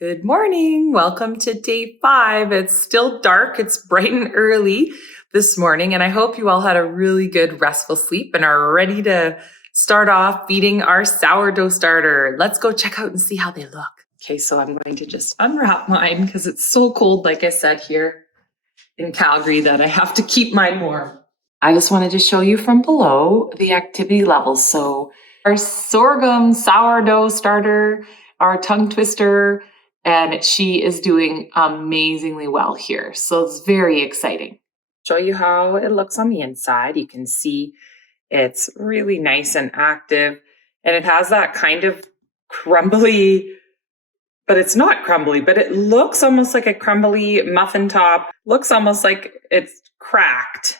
Good morning. Welcome to day 5. It's still dark. It's bright and early this morning, and I hope you all had a really good restful sleep and are ready to start off feeding our sourdough starter. Let's go check out and see how they look. Okay, so I'm going to just unwrap mine because it's so cold, like I said, here in Calgary that I have to keep mine warm. I just wanted to show you from below the activity levels. So our sorghum sourdough starter, our tongue twister, and she is doing amazingly well here. So it's very exciting. Show you how it looks on the inside. You can see it's really nice and active, and it has that kind of crumbly, but it's not crumbly, but it looks almost like a crumbly muffin top. Looks almost like it's cracked,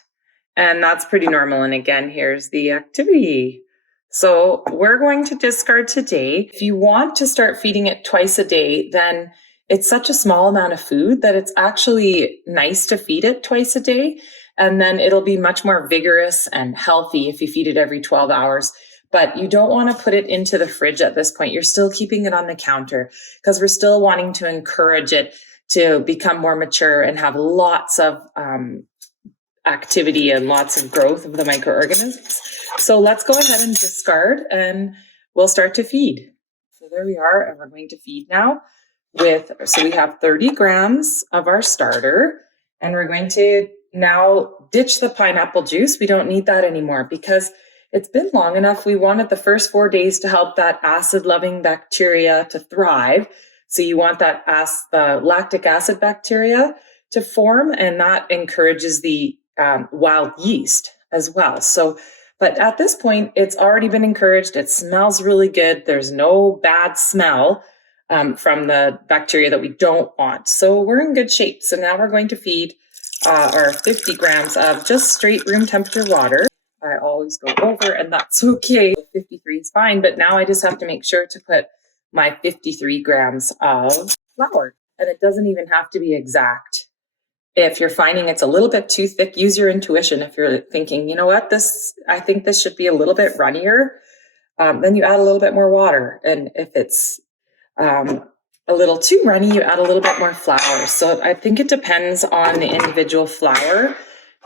and that's pretty normal. And again, here's the activity. So we're going to discard today. If you want to start feeding it twice a day, then it's such a small amount of food that it's actually nice to feed it twice a day. And then it'll be much more vigorous and healthy if you feed it every 12 hours. But you don't want to put it into the fridge at this point. You're still keeping it on the counter because we're still wanting to encourage it to become more mature and have lots of activity and lots of growth of the microorganisms. So let's go ahead and discard and we'll start to feed. So there we are, and we're going to feed now so we have 30 grams of our starter, and we're going to now ditch the pineapple juice. We don't need that anymore because it's been long enough. We wanted the first 4 days to help that acid-loving bacteria to thrive. So you want that the lactic acid bacteria to form, and that encourages the wild yeast as well. But at this point, it's already been encouraged. It smells really good. There's no bad smell from the bacteria that we don't want. So we're in good shape. So now we're going to feed our 50 grams of just straight room temperature water. I always go over, and that's okay. 53 is fine, but now I just have to make sure to put my 53 grams of flour. And it doesn't even have to be exact. If you're finding it's a little bit too thick, use your intuition. If you're thinking, you know what, I think this should be a little bit runnier, then you add a little bit more water. And if it's a little too runny, you add a little bit more flour. So I think it depends on the individual flour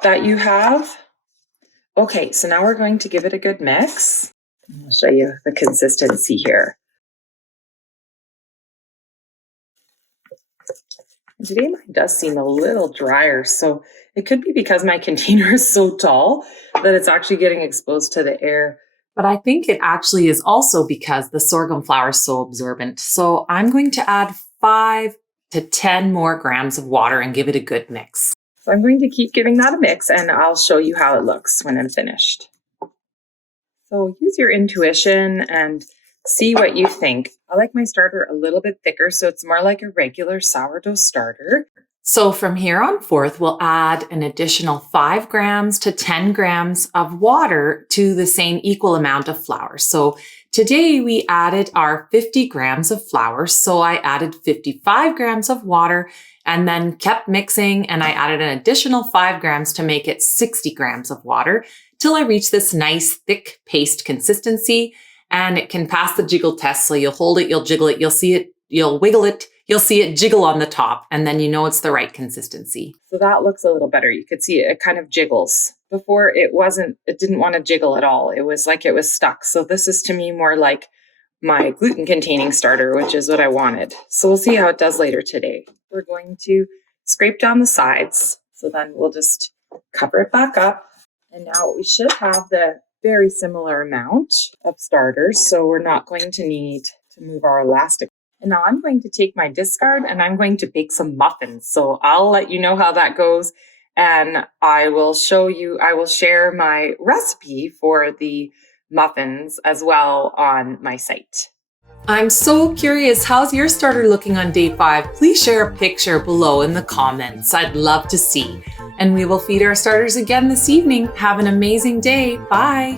that you have. Okay, so now we're going to give it a good mix. I'll show you the consistency here. Today mine does seem a little drier, so it could be because my container is so tall that it's actually getting exposed to the air. But I think it actually is also because the sorghum flour is so absorbent. So I'm going to add 5 to 10 more grams of water and give it a good mix. So I'm going to keep giving that a mix, and I'll show you how it looks when I'm finished. So use your intuition and see what you think. I like my starter a little bit thicker, so it's more like a regular sourdough starter. So from here on forth, we'll add an additional 5 grams to 10 grams of water to the same equal amount of flour. So today we added our 50 grams of flour. So I added 55 grams of water and then kept mixing, and I added an additional 5 grams to make it 60 grams of water till I reached this nice thick paste consistency. And it can pass the jiggle test. So you'll hold it, you'll jiggle it, you'll see it, you'll wiggle it, you'll see it jiggle on the top, and then you know it's the right consistency. So that looks a little better. You could see it kind of jiggles. Before it didn't want to jiggle at all. It was like it was stuck. So this is to me more like my gluten containing starter, which is what I wanted. So we'll see how it does later today. We're going to scrape down the sides. So then we'll just cover it back up. And now we should have the very similar amount of starters, so we're not going to need to move our elastic. And now I'm going to take my discard and I'm going to bake some muffins. So I'll let you know how that goes, and I will share my recipe for the muffins as well on my site. I'm so curious, how's your starter looking on day 5? Please share a picture below in the comments. I'd love to see. And we will feed our starters again this evening. Have an amazing day. Bye.